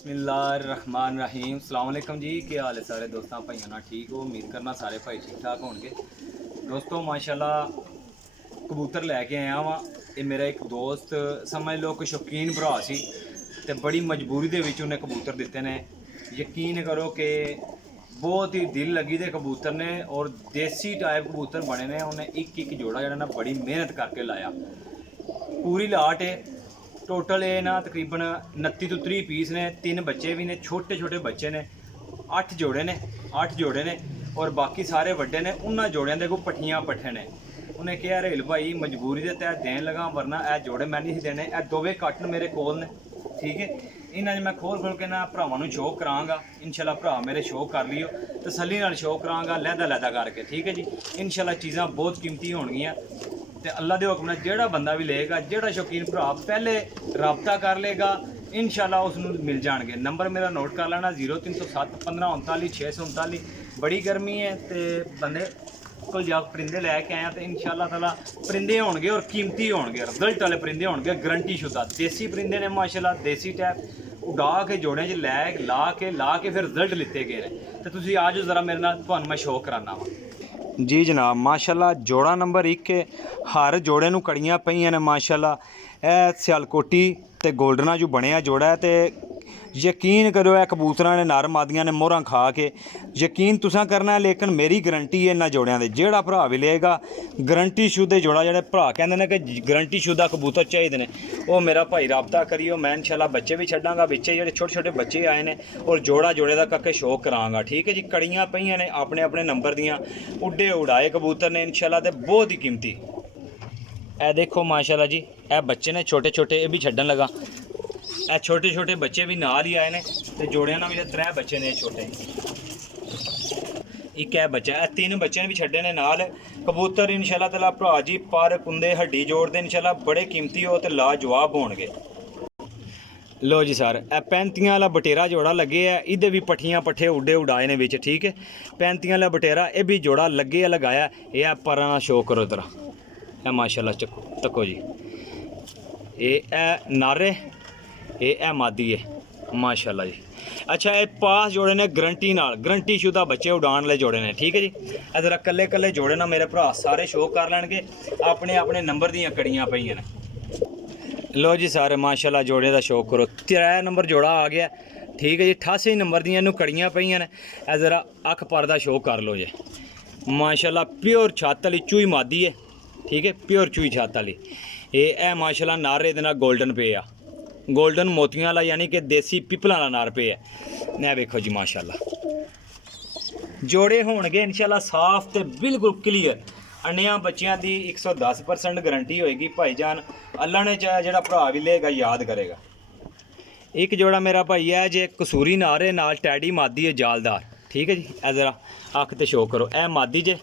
बिस्मिल्लाहिर्रहमानिर्रहीम अस्सलाम वालेकुम जी। क्या हाल है सारे दोस्तों भाइयों ना, ठीक हो? उम्मीद करना सारे भाई ठीक ठाक होंगे। दोस्तों माशाल्लाह कबूतर लैके आया वा। ये मेरा एक दोस्त समझ लो कि शौकीन भरा सी ते बड़ी मजबूरी दे विच उन्हें कबूतर दिते ने। यकीन करो कि बहुत ही दिल लगी दे कबूतर ने और देसी टाइप कबूतर बने ने। उन्हें एक जोड़ा जरा ना बड़ी मेहनत करके लाया। पूरी लाट है टोटल ये ना तकरीबन 29 तो 30 पीस ने। 3 बच्चे भी ने, छोटे छोटे बच्चे ने। 8 जोड़े ने, 8 जोड़े ने और बाकी सारे वड्डे ने। उन्होंने जोड़ियां दे कोई पट्ठियां पट्ठे ने। उन्हें कहा रेल भाई मजबूरी के तहत देन लगा, वरना ए जोड़े मैं नहीं देने। ए दोवे कट मेरे कोल ने, ठीक है। इन्हें मैं खोल खोल के ना भरावां शो करांगा। इंशाल्लाह भरा मेरे शो कर लियो, तसल्ली नाल शो करांगा लैदा लैदा करके, ठीक है जी। इंशाल्लाह चीज़ां बहुत कीमती होणगियां ते अल्लाह के हुक्म नाल जेड़ा बंदा भी लेगा, जेड़ा शौकीन भरा पहले रबता कर लेगा, इंशाल्लाह उसनूं मिल जाएंगे। नंबर मेरा नोट कर लेना 0307 15 39 639। बड़ी गर्मी है तो बंदे को जा परिंदे लैके आया तो इंशाल्लाह ताला परिंदे होणगे और कीमती होणगे, रिजल्ट वाले परिंदे होणगे, गारंटी शुदा देसी परिंदे ने माशाल्लाह। देसी टैप उड़ा के जोड़े च ला के फिर रिजल्ट लिते गए हैं। तो तुसीं आ जाओ जरा मेरे नाल, तुहानूं मैं शो कराना वा जी जनाब। माशाल्लाह जोड़ा नंबर 1 है। हर जोड़े नूं कड़ियां पईयां ने माशाल्लाह। ए सियालकोटी ते गोल्डना जो बनिया जोड़ा है। तो यकीन करो ए कबूतरां ने नर मादियां ने मोहरां खा के यकीन तुसां करना है। लेकिन मेरी गारंटी है इन्हां जोड़ियां दे, जेड़ा भरा भी लेगा गारंटी शुदा जोड़ा। जेह्ड़े भरा कहंदे ने कि गारंटी शुदा कबूतर चाहिए ने, वो मेरा भाई रबता करियो। मैं इंशाल्लाह बच्चे भी छड्डांगा बिच्चे, जेह्ड़े छोटे छोटे बच्चे आए ने और जोड़ा जोड़े दा करके शो करांगा, ठीक है जी। कड़ियां पईयां ने अपने अपने नंबर दियां, उड्डे उड़ाए कबूतर ने इंशाल्लाह। ते बहुत ही कीमती ए देखो माशाल्लाह जी। ए बच्चे ने छोटे छोटे, ये भी छड्डन लगा। ए छोटे छोटे बच्चे भी नाल ही आए ने ते जोड़ियां ना भी 3 बच्चे ने छोटे। एक है बच्चा, ए 3 बच्चे भी छड्डे ने नाल। कबूतर इंशाल्लाह ताला भरा जी पर कुंदे हड्डी जोड़ते इंशाल्लाह बड़े कीमती हो ते लाजवाब होणगे। लो जी सर, ए 35 वाला बटेरा जोड़ा लगे है। इहदे भी पट्ठियां पट्ठे उड्डे उड़ाए ने विच, ठीक है। 35 वाला बटेरा ये भी जोड़ा लगे लगाया। ये पर शो करो इधर, ए माशाल्लाह तको जी। ये नारे ये मादी है माशाल्लाह जी। अच्छा ये पास जोड़े ने गारंटी नाल, गारंटी शुदा बच्चे उड़ाने वाले जोड़े ने, ठीक है जी। इधर कल्ले कल्ले जोड़े ना मेरे भरा सारे शो कर लैणगे। अपने अपने नंबर दियां कड़ियां पईयां ने। लो जी सारे माशाल्लाह जोड़े दा शौक करो। 3 नंबर जोड़ा आ गया, ठीक है जी। 88 नंबर दियां इनू कड़ियां पईयां ने। ए जरा अख पर दा शो कर लो जी माशाल्लाह। प्योर छत्त वाली चूई मादी है, ठीक है। प्योर चूई छत्त वाली ये माशाल्लाह। नारे दे नाल गोल्डन पे आ, गोल्डन मोतियां वाला यानी कि देसी पिपलां वाला नार पे है। मैं वेखो जी माशाल्लाह जोड़े होणगे इंशाल्लाह साफ ते बिल्कुल क्लीयर। अन्नियां बच्चियां दी 110% गारंटी होएगी भाईजान। अल्लाह ने चाहे जेड़ा भरा भी लेगा याद करेगा। एक जोड़ा मेरा भाई है जे कसूरी नार है, नाल टैडी मादी है जालदार, ठीक है जी। ए जरा अख ते शो करो, ए मादी जे।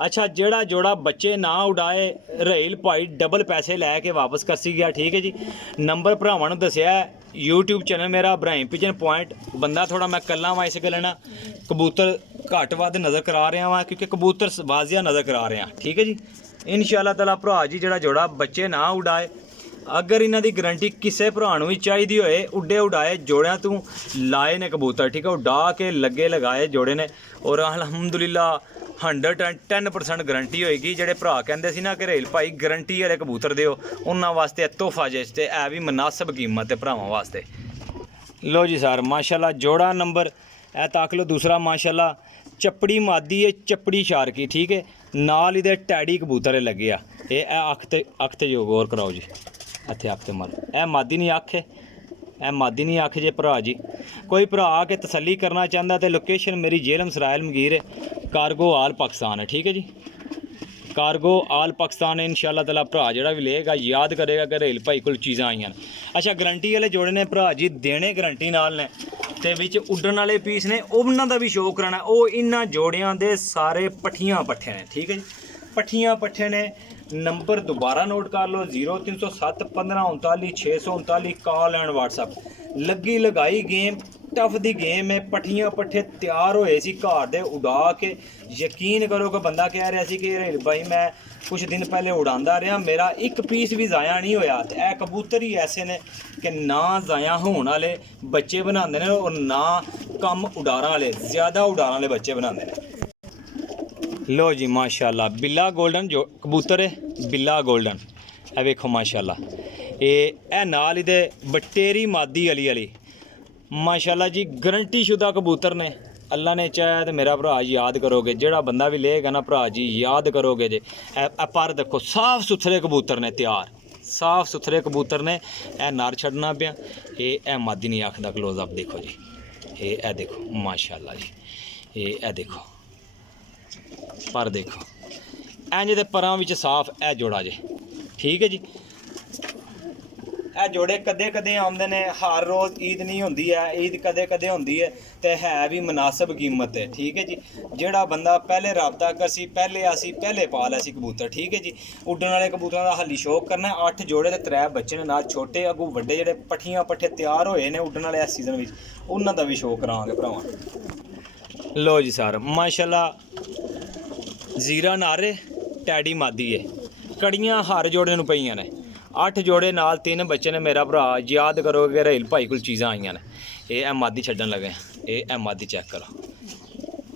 अच्छा जेड़ा जोड़ा बच्चे ना उड़ाए रेल भाई डबल पैसे लैके वापस करसी गया, ठीक है जी। नंबर भरावां नूं दस्सिया यूट्यूब चैनल मेरा इब्राहिम पिजन पॉइंट। बंदा थोड़ा मैं कल्ला वां, इस गल्ला ना कबूतर घट वध नज़र करा रहा वां क्योंकि कबूतर वाजिया नज़र करा रहे हैं, ठीक है जी। इंशाल्लाह ताला भरा जी जेड़ा जोड़ा बच्चे ना उड़ाए, अगर इन्हां दी गारंटी किसी भरा नूं भी चाहिदी होए, उड्डे उड़ाए जोड़ियां तू लाए ने कबूतर, ठीक है। उड़ा के लगे लगाए जोड़े ने और अलहमदुलिल्लाह 110% गारंटी होएगी। जेड़े भरा कहंदे सी ना कि रेल भाई गारंटी वाले कबूतर दिओ, उन्हां वास्ते तोहफा जिस ते है भी मुनासिब कीमत है भरावां वास्ते। लो जी सर माशाल्लाह जोड़ा नंबर ए तक लो दूसरा माशाल्लाह। चपड़ी मादी है, चपड़ी शार्की, ठीक है। नाल इहदे टैडी कबूतर लगे आ। ये अख ते जो गौर कराओ जी, इत्थे अख ते मारो। ए मादी नहीं अख है, ए मादी नहीं अख जे भरा जी। कोई भरा आके तसल्ली करना चाहता तो लोकेशन मेरी जेलम सरायल मगीर है, कार्गो आल पाकिस्तान है, ठीक है जी। कार्गो आल पाकिस्तान है। इंशाल्लाह ताला भरा जेड़ा भी लेगा याद करेगा कि रेल भाई कोल चीज़ां आईयां। अच्छा गारंटी वाले जोड़े ने भरा जी, देने गारंटी नाल ने ते विच उड्डण वाले पीस ने, उन्हां दा भी शो कराना। वो इन्हां जोड़ियां दे सारे पट्ठियां पट्ठे ने, ठीक है जी। पट्ठियां पट्ठे ने। नंबर दोबारा नोट कर लो 0307 15 39 639। कॉल एंड व्हाट्सअप लगी लगाई गेम ਟਫ ਦੀ ਗੇਮ ਹੈ। ਪੱਠੀਆਂ ਪੱਠੇ ਤਿਆਰ ਹੋਏ ਸੀ ਘਰ ਦੇ ਉਡਾ ਕੇ। ਯਕੀਨ ਕਰੋ ਕਿ ਬੰਦਾ ਕਹਿ ਰਿਹਾ ਸੀ ਕਿ ਰੇਲ ਭਾਈ ਮੈਂ ਕੁਝ ਦਿਨ ਪਹਿਲੇ ਉਡਾਉਂਦਾ ਰਿਹਾ, ਮੇਰਾ ਇੱਕ ਪੀਸ ਵੀ ਜ਼ਾਇਆ ਨਹੀਂ ਹੋਇਆ। ਤੇ ਇਹ ਕਬੂਤਰ ਹੀ ਐਸੇ ਨੇ ਕਿ ਨਾ ਜ਼ਾਇਆ ਹੋਣ ਵਾਲੇ ਬੱਚੇ ਬਣਾਉਂਦੇ ਨੇ ਔਰ ਨਾ ਕੰਮ ਉਡਾਰਾਂ ਵਾਲੇ, ਜ਼ਿਆਦਾ ਉਡਾਰਾਂ ਵਾਲੇ ਬੱਚੇ ਬਣਾਉਂਦੇ ਨੇ। ਲੋ ਜੀ ਮਾਸ਼ਾਅੱਲਾ ਬਿੱਲਾ ਗੋਲਡਨ ਜੋ ਕਬੂਤਰ ਹੈ, ਬਿੱਲਾ ਗੋਲਡਨ ਇਹ ਵੇਖੋ ਮਾਸ਼ਾਅੱਲਾ। ਇਹ ਨਾਲ ਇਹਦੇ ਬਟੇਰੀ ਮਾਦੀ ਵਾਲੀ ਮਾਸ਼ਾਅੱਲਾ ਜੀ ਗਰੰਟੀ ਸ਼ੁਦਾ ਕਬੂਤਰ ਨੇ। ਅੱਲਾ ਨੇ ਚਾਹਿਆ ਤੇ ਮੇਰਾ ਭਰਾ ਯਾਦ ਕਰੋਗੇ, ਜਿਹੜਾ ਬੰਦਾ ਵੀ ਲਏਗਾ ਨਾ ਭਰਾ ਜੀ ਯਾਦ ਕਰੋਗੇ ਜੇ। ਇਹ ਪਰ ਦੇਖੋ ਸਾफ़ ਸੁਥਰੇ ਕਬੂਤਰ ਨੇ, ਤਿਆਰ ਸਾफ़ ਸੁਥਰੇ ਕਬੂਤਰ ਨੇ। ਇਹ ਨਰ ਛੱਡਣਾ ਪਿਆ। ਇਹ ਮਾਦੀ ਨਹੀਂ ਅੱਖ ਦਾ ਕਲੋਜ਼ ਅਪ ਦੇਖੋ ਜੀ। ਇਹ ਦੇਖੋ ਮਾਸ਼ਾਅੱਲਾ ਜੀ। ਇਹ ਦੇਖੋ ਪਰ ਦੇਖੋ ਇੰਜ ਦੇ ਪਰਾਂ ਵਿੱਚ ਸਾਫ਼ ਇਹ ਜੋੜਾ ਜੇ। ਠੀਕ ਹੈ ਜੀ। ਇਹ ਜੋੜੇ ਕਦੇ ਕਦੇ ਆਉਂਦੇ ਨੇ, ਹਰ ਰੋਜ਼ ਈਦ ਨਹੀਂ ਹੁੰਦੀ ਹੈ, ਈਦ ਕਦੇ ਕਦੇ ਹੁੰਦੀ ਹੈ ਤੇ ਹੈ ਵੀ ਮੁਨਾਸਬ ਕੀਮਤ ਹੈ। ਠੀਕ ਹੈ ਜੀ। ਜਿਹੜਾ ਬੰਦਾ ਪਹਿਲੇ ਰਾਬਤਾ ਕਰ ਸੀ, ਪਹਿਲੇ ਅਸੀਂ ਪਹਿਲੇ ਪਾ ਲਿਆ ਸੀ ਕਬੂਤਰ। ਠੀਕ ਹੈ ਜੀ। ਉੱਡਣ ਵਾਲੇ ਕਬੂਤਰਾਂ ਦਾ ਹਾਲੀ ਸ਼ੌਕ ਕਰਨਾ। 8 ਜੋੜੇ ਤੇ 3 ਬੱਚੇ ਨੇ ਨਾਲ ਛੋਟੇ ਅੱਗੋਂ ਵੱਡੇ ਜਿਹੜੇ ਪੱਠੀਆਂ ਪੱਠੇ ਤਿਆਰ ਹੋਏ ਨੇ ਉੱਡਣ ਵਾਲੇ ਇਸ ਸੀਜ਼ਨ ਵਿੱਚ, ਉਹਨਾਂ ਦਾ ਵੀ ਸ਼ੌਕ ਕਰਾਂਗੇ ਭਰਾਵਾਂ। ਲੋ ਜੀ ਸਰ ਮਾਸ਼ਾਅੱਲਾ ਜ਼ੀਰਾ ਨਾਰੇ ਟੈਡੀ ਮਾਦੀ ਹੈ। ਕੜੀਆਂ ਹਰ ਜੋੜੇ ਨੂੰ ਪਈਆਂ ਨੇ। 8 ਜੋੜੇ ਨਾਲ 3 ਬੱਚੇ ਨੇ ਮੇਰਾ ਭਰਾ ਯਾਦ ਕਰੋਗੇ। ਰੇਲ ਭਾਈ ਕੋਲ ਚੀਜ਼ਾਂ ਆਈਆਂ ਨੇ। ਇਹ ਮਾਦੀ ਛੱਡਣ ਲੱਗੇ। ਇਹ ਮਾਦੀ ਚੈੱਕ ਕਰੋ।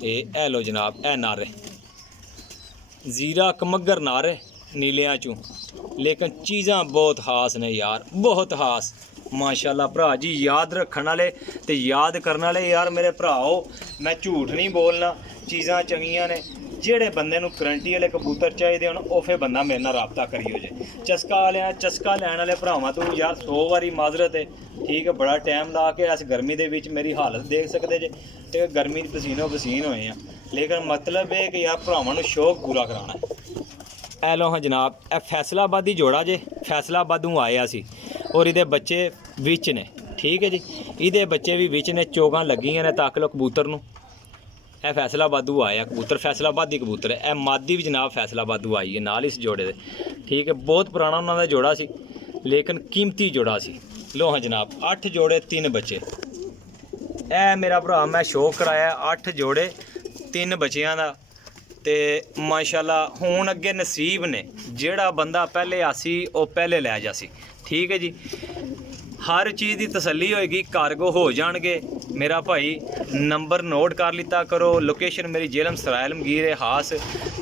ਇਹ ਲੋ ਜਨਾਬ ਇਹ ਨਾਰੇ ਜ਼ੀਰਾ ਕਮੱਗਰ ਨਾਰੇ ਨੀਲਿਆਂ ਚੋਂ, ਲੇਕਿਨ ਚੀਜ਼ਾਂ ਬਹੁਤ ਖਾਸ ਨੇ ਯਾਰ, ਬਹੁਤ ਖਾਸ ਮਾਸ਼ਾਅੱਲਾ। ਭਰਾ ਜੀ ਯਾਦ ਰੱਖਣ ਵਾਲੇ ਤੇ ਯਾਦ ਕਰਨ ਵਾਲੇ ਯਾਰ ਮੇਰੇ ਭਰਾਓ, ਮੈਂ ਝੂਠ ਨਹੀਂ ਬੋਲਣਾ, ਚੀਜ਼ਾਂ ਚੰਗੀਆਂ ਨੇ। ਜਿਹੜੇ ਬੰਦੇ ਨੂੰ ਗਰੰਟੀ ਵਾਲੇ ਕਬੂਤਰ ਚਾਹੀਦੇ ਹੁਣ ਉਹ ਫਿਰ ਬੰਦਾ ਮੇਰੇ ਨਾਲ ਰਾਬਤਾ ਕਰਿਓ ਜੇ। ਚਸਕਾ ਲੈਣ ਵਾਲੇ ਭਰਾਵਾਂ ਤੋਂ ਯਾਰ 100 ਵਾਰੀ ਮਾਜ਼ਰਤ ਹੈ। ਠੀਕ ਹੈ। ਬੜਾ ਟਾਈਮ ਲਾ ਕੇ ਇਸ ਗਰਮੀ ਦੇ ਵਿੱਚ ਮੇਰੀ ਹਾਲਤ ਦੇਖ ਸਕਦੇ ਜੇ ਤੇ ਗਰਮੀ ਪਸੀਨੋ ਪਸੀਨ ਹੋਏ ਆ, ਲੇਕਿਨ ਮਤਲਬ ਇਹ ਕਿ ਯਾਰ ਭਰਾਵਾਂ ਨੂੰ ਸ਼ੌਕ ਪੂਰਾ ਕਰਾਉਣਾ ਹੈ। ਇਹ ਲੋ ਹਾਂ ਜਨਾਬ ਇਹ ਫੈਸਲਾਬਾਦੀ ਜੋੜਾ ਜੇ। ਫੈਸਲਾਬਾਦੋਂ ਆਇਆ ਸੀ ਔਰ ਇਹਦੇ ਬੱਚੇ ਵਿੱਚ ਨੇ। ਠੀਕ ਹੈ ਜੀ। ਇਹਦੇ ਬੱਚੇ ਵੀ ਵਿੱਚ ਨੇ, ਚੋਗਾਂ ਲੱਗੀਆਂ ਨੇ ਤੱਕ ਲੋ ਕਬੂਤਰ ਨੂੰ। ਇਹ ਫੈਸਲਾਬਾਦੂ ਆਇਆ ਕਬੂਤਰ, ਫੈਸਲਾਬਾਦੀ ਕਬੂਤਰ ਹੈ। ਇਹ ਮਾਦੀ ਵੀ ਜਨਾਬ ਫੈਸਲਾਬਾਦੂ ਆਈ ਹੈ ਨਾਲ ਇਸ ਜੋੜੇ ਦੇ। ਠੀਕ ਹੈ। ਬਹੁਤ ਪੁਰਾਣਾ ਉਹਨਾਂ ਦਾ ਜੋੜਾ ਸੀ, ਲੇਕਿਨ ਕੀਮਤੀ ਜੋੜਾ ਸੀ। ਲੋ ਹਾਂ ਜਨਾਬ 8 ਜੋੜੇ 3 ਬੱਚੇ। ਇਹ ਮੇਰਾ ਭਰਾ ਮੈਂ ਸ਼ੌਕ ਕਰਾਇਆ 8 ਜੋੜੇ 3 ਬੱਚਿਆਂ ਦਾ। ਤੇ ਮਾਸ਼ਾਅੱਲਾ ਹੁਣ ਅੱਗੇ ਨਸੀਬ ਨੇ, ਜਿਹੜਾ ਬੰਦਾ ਪਹਿਲੇ ਆਸੀ ਉਹ ਪਹਿਲੇ ਲੈ ਜਾਸੀ। ਠੀਕ ਹੈ ਜੀ। ਹਰ ਚੀਜ਼ ਦੀ ਤਸੱਲੀ ਹੋਏਗੀ, ਕਾਰਗੋ ਹੋ ਜਾਣਗੇ। ਮੇਰਾ ਭਾਈ ਨੰਬਰ ਨੋਟ ਕਰ ਲਿੱਤਾ ਕਰੋ। ਲੋਕੇਸ਼ਨ ਮੇਰੀ ਜੇਲਮ ਸਰਾਇਲ ਮਗੀਰ ਹਾਸ।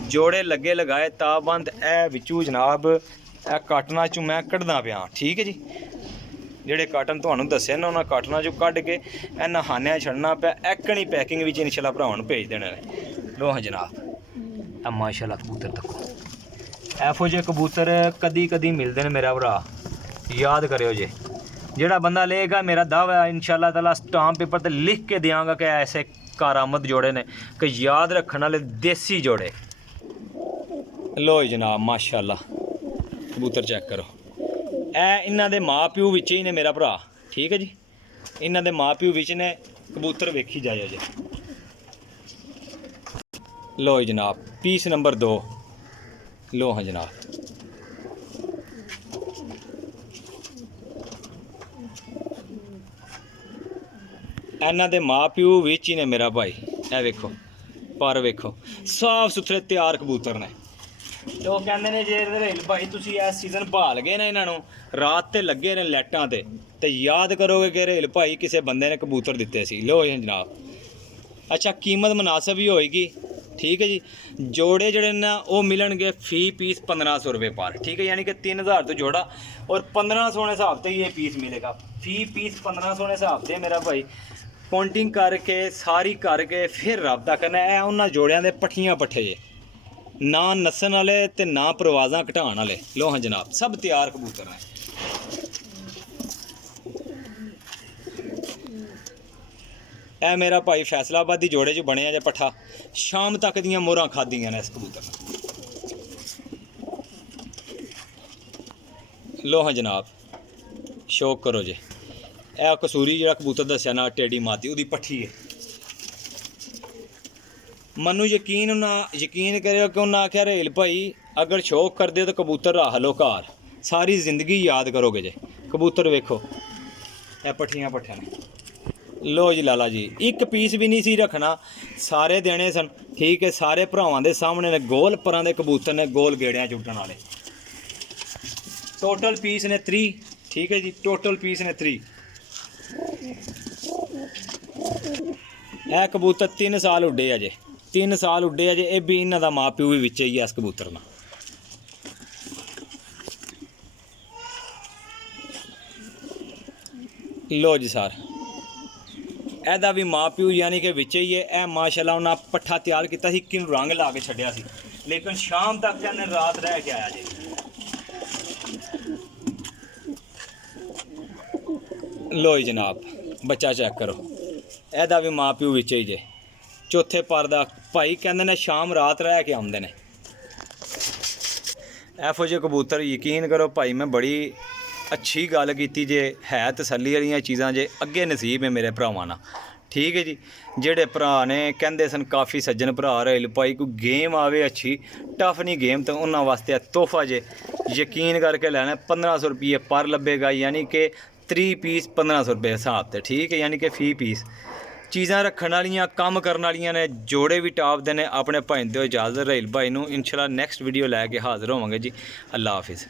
ਜੋੜੇ ਲੱਗੇ ਲਗਾਏ ਤਾਬੰਦ। ਇਹ ਵਿੱਚੋਂ ਜਨਾਬ ਇਹ ਕਾਟਨਾਂ 'ਚੋਂ ਮੈਂ ਕੱਢਦਾ ਪਿਆ। ਠੀਕ ਹੈ ਜੀ। ਜਿਹੜੇ ਕਾਟਨ ਤੁਹਾਨੂੰ ਦੱਸੇ ਨਾ ਉਹਨਾਂ ਕਾਟਨਾਂ 'ਚੋਂ ਕੱਢ ਕੇ ਇਹ ਨਹਾਨਿਆਂ ਛੱਡਣਾ ਪਿਆ। ਐਕਣੀ ਪੈਕਿੰਗ ਵਿੱਚ ਇਨਸ਼ਾਅੱਲਾ ਭਰਾਵਾਂ ਨੂੰ ਭੇਜ ਦੇਣੇ ਨੇ। ਲੋ ਹਾਂ ਜਨਾਬ ਇਹ ਮਾਸ਼ਾਅੱਲਾ ਕਬੂਤਰ ਦੇਖੋ। ਇਹੋ ਜਿਹੇ ਕਬੂਤਰ ਕਦੀ ਕਦੀ ਮਿਲਦੇ ਨੇ ਮੇਰਾ ਭਰਾ, ਯਾਦ ਕਰਿਓ ਜੇ। ਜਿਹੜਾ ਬੰਦਾ ਲਏਗਾ ਮੇਰਾ ਦਾਵਾ ਇਨਸ਼ਾਅੱਲਾ ਤਾਲਾ ਸਟਾਂਪ ਪੇਪਰ ਤੇ ਲਿਖ ਕੇ ਦਿਆਂਗਾ ਕਿ ਐਸੇ ਕਾਰਾਮਦ ਜੋੜੇ ਨੇ ਕਿ ਯਾਦ ਰੱਖਣ ਵਾਲੇ ਦੇਸੀ ਜੋੜੇ। ਲੋ ਜਨਾਬ ਮਾਸ਼ਾਅੱਲਾ ਕਬੂਤਰ ਚੈੱਕ ਕਰੋ। ਇਹ ਇਹਨਾਂ ਦੇ ਮਾਂ ਪਿਓ ਵਿੱਚ ਹੀ ਨੇ ਮੇਰਾ ਭਰਾ। ਠੀਕ ਹੈ ਜੀ। ਇਹਨਾਂ ਦੇ ਮਾਂ ਪਿਓ ਵਿੱਚ ਨੇ। ਕਬੂਤਰ ਵੇਖੀ ਜਾਇਓ ਜੀ। ਲੋ ਜਨਾਬ ਪੀਸ ਨੰਬਰ 2। ਲੋ ਹਾਂ ਜਨਾਬ ਇਹਨਾਂ ਦੇ ਮਾਂ ਪਿਓ ਵਿੱਚ ਹੀ ਨੇ ਮੇਰਾ ਭਾਈ। ਇਹ ਵੇਖੋ ਪਰ ਵੇਖੋ ਸਾਫ ਸੁਥਰੇ ਤਿਆਰ ਕਬੂਤਰ ਨੇ। ਤੇ ਉਹ ਕਹਿੰਦੇ ਨੇ ਜੇ ਰੇਲ ਭਾਈ ਤੁਸੀਂ ਇਸ ਸੀਜ਼ਨ ਭਾਲ ਗਏ ਨਾ ਇਹਨਾਂ ਨੂੰ, ਰਾਤ ਤੇ ਲੱਗੇ ਨੇ ਲਾਈਟਾਂ ਤੇ ਯਾਦ ਕਰੋਗੇ ਕਿ ਰੇਲ ਭਾਈ ਕਿਸੇ ਬੰਦੇ ਨੇ ਕਬੂਤਰ ਦਿੱਤੇ ਸੀ। ਲੋ ਜਨਾਬ ਅੱਛਾ ਕੀਮਤ ਮੁਨਾਸਬ ਹੀ ਹੋਏਗੀ। ਠੀਕ ਹੈ ਜੀ। ਜੋੜੇ ਜਿਹੜੇ ਨਾ ਉਹ ਮਿਲਣਗੇ ਫੀ ਪੀਸ 1500 ਰੁਪਏ ਪਰ। ਠੀਕ ਹੈ। ਯਾਨੀ ਕਿ 3000 ਤੋਂ ਜੋੜਾ ਔਰ 1500 ਦੇ ਹਿਸਾਬ ਤੇ ਇਹ ਪੀਸ ਮਿਲੇਗਾ। ਫੀ ਪੀਸ 1500 ਦੇ ਹਿਸਾਬ ਤੇ ਮੇਰਾ ਭਾਈ ਕਾਊਂਟਿੰਗ ਕਰਕੇ ਸਾਰੀ ਕਰਕੇ ਫਿਰ ਰਾਬਤਾ ਕਰਨਾ। ਇਹ ਉਹਨਾਂ ਜੋੜਿਆਂ ਦੇ ਪੱਠੀਆਂ ਪੱਠੇ ਜੇ, ਨਾ ਨਸਣ ਵਾਲੇ ਤੇ ਨਾ ਪ੍ਰਵਾਜ਼ਾਂ ਘਟਾਉਣ ਵਾਲੇ। ਲੋ ਹਾਂ ਜਨਾਬ ਸਭ ਤਿਆਰ ਕਬੂਤਰ ਨੇ। ਇਹ ਮੇਰਾ ਭਾਈ ਫੈਸਲਾਬਾਦੀ ਜੋੜੇ 'ਚ ਬਣਿਆ ਜੇ ਪੱਠਾ। ਸ਼ਾਮ ਤੱਕ ਦੀਆਂ ਮੋਹਰਾਂ ਖਾਧੀਆਂ ਨੇ ਇਸ ਕਬੂਤਰ ਨੇ। ਲੋ ਹਾਂ ਜਨਾਬ ਸ਼ੌਕ ਕਰੋ ਜੇ। ਇਹ ਕਸੂਰੀ ਜਿਹੜਾ ਕਬੂਤਰ ਦੱਸਿਆ ਨਾ ਟੇਡੀ ਮਾਦੀ ਉਹਦੀ ਪੱਠੀ ਹੈ। ਮੈਨੂੰ ਯਕੀਨ ਕਰਿਓ ਕਿ ਉਹਨਾਂ ਆਖਿਆ ਰੇਲ ਭਾਈ ਅਗਰ ਸ਼ੌਕ ਕਰਦੇ ਹੋ ਤਾਂ ਕਬੂਤਰ ਰੱਖ ਲਓ ਘਰ, ਸਾਰੀ ਜ਼ਿੰਦਗੀ ਯਾਦ ਕਰੋਗੇ ਜੇ। ਕਬੂਤਰ ਵੇਖੋ ਇਹ ਪੱਠੀਆਂ ਪੱਠਿਆਂ ਨੇ। ਲੋ ਜੀ ਲਾਲਾ ਜੀ, ਇੱਕ ਪੀਸ ਵੀ ਨਹੀਂ ਸੀ ਰੱਖਣਾ, ਸਾਰੇ ਦੇਣੇ ਸਨ। ਠੀਕ ਹੈ, ਸਾਰੇ ਭਰਾਵਾਂ ਦੇ ਸਾਹਮਣੇ ਨੇ, ਗੋਲ ਪਰਾਂ ਦੇ ਕਬੂਤਰ ਨੇ, ਗੋਲ ਗੇੜਿਆਂ ਚੁੱਟਣ ਵਾਲੇ। ਟੋਟਲ ਪੀਸ ਨੇ 3। ਠੀਕ ਹੈ ਜੀ, ਟੋਟਲ ਪੀਸ ਨੇ 3। ਇਹ ਕਬੂਤਰ 3 ਸਾਲ ਉੱਡੇ ਅਜੇ, 3 ਸਾਲ ਉੱਡੇ ਅਜੇ। ਇਹ ਵੀ ਇਹਨਾਂ ਦਾ ਮਾਂ ਪਿਓ ਵੀ ਵਿੱਚ ਹੀ ਆ ਇਸ ਕਬੂਤਰ ਨਾਲ। ਲੋ ਜੀ ਸਰ, ਇਹਦਾ ਵੀ ਮਾਂ ਪਿਓ ਯਾਨੀ ਕਿ ਵਿੱਚ ਹੀ ਹੈ। ਇਹ ਮਾਸ਼ਾਅੱਲਾ ਉਹਨਾਂ ਪੱਠਾ ਤਿਆਰ ਕੀਤਾ ਸੀ, ਕਿਨੂੰ ਰੰਗ ਲਾ ਕੇ ਛੱਡਿਆ ਸੀ, ਲੇਕਿਨ ਸ਼ਾਮ ਤੱਕ ਇਹਨੇ ਰਾਤ ਰਹਿ ਕੇ ਆਇਆ ਜੀ। ਲੋ ਜੀ ਜਨਾਬ, ਬੱਚਾ ਚੈੱਕ ਕਰੋ, ਇਹਦਾ ਵੀ ਮਾਂ ਪਿਓ ਵਿੱਚ ਹੀ ਜੇ। ਚੌਥੇ ਪਰ ਦਾ ਭਾਈ ਕਹਿੰਦੇ ਨੇ ਸ਼ਾਮ ਰਾਤ ਰਹਿ ਕੇ ਆਉਂਦੇ ਨੇ। ਇਹੋ ਜਿਹੇ ਕਬੂਤਰ ਯਕੀਨ ਕਰੋ ਭਾਈ, ਮੈਂ ਬੜੀ ਅੱਛੀ ਗੱਲ ਕੀਤੀ ਜੇ, ਹੈ ਤਸੱਲੀ ਵਾਲੀਆਂ ਚੀਜ਼ਾਂ ਜੇ। ਅੱਗੇ ਨਸੀਬ ਹੈ ਮੇਰੇ ਭਰਾਵਾਂ ਨਾਲ। ਠੀਕ ਹੈ ਜੀ, ਜਿਹੜੇ ਭਰਾ ਨੇ ਕਹਿੰਦੇ ਸਨ, ਕਾਫੀ ਸੱਜਣ ਭਰਾ ਰਹੇ ਭਾਈ ਕੋਈ ਗੇਮ ਆਵੇ ਅੱਛੀ, ਟਫ ਨਹੀਂ ਗੇਮ, ਤਾਂ ਉਹਨਾਂ ਵਾਸਤੇ ਤੋਹਫਾ ਜੇ। ਯਕੀਨ ਕਰਕੇ ਲੈਣਾ। 1500 ਰੁਪਏ ਪਰ ਲੱਭੇਗਾ, ਯਾਨੀ ਕਿ 3 ਪੀਸ 1500 ਰੁਪਏ ਹਿਸਾਬ ਤੇ। ਠੀਕ ਹੈ, ਯਾਨੀ ਕਿ ਫੀ ਪੀਸ। ਚੀਜ਼ਾਂ ਰੱਖਣ ਵਾਲੀਆਂ, ਕੰਮ ਕਰਨ ਵਾਲੀਆਂ ਨੇ, ਜੋੜੇ ਵੀ ਟਾਪ ਦੇ ਨੇ। ਆਪਣੇ ਭਾਈ ਦਿਓ ਇਜਾਜ਼ਤ, ਰਾਹੀਲ ਭਾਈ ਨੂੰ। ਇੰਸ਼ਾਅੱਲਾ ਨੈਕਸਟ ਵੀਡੀਓ ਲੈ ਕੇ ਹਾਜ਼ਰ ਹੋਵਾਂਗੇ ਜੀ। ਅੱਲਾ ਹਾਫਿਜ਼।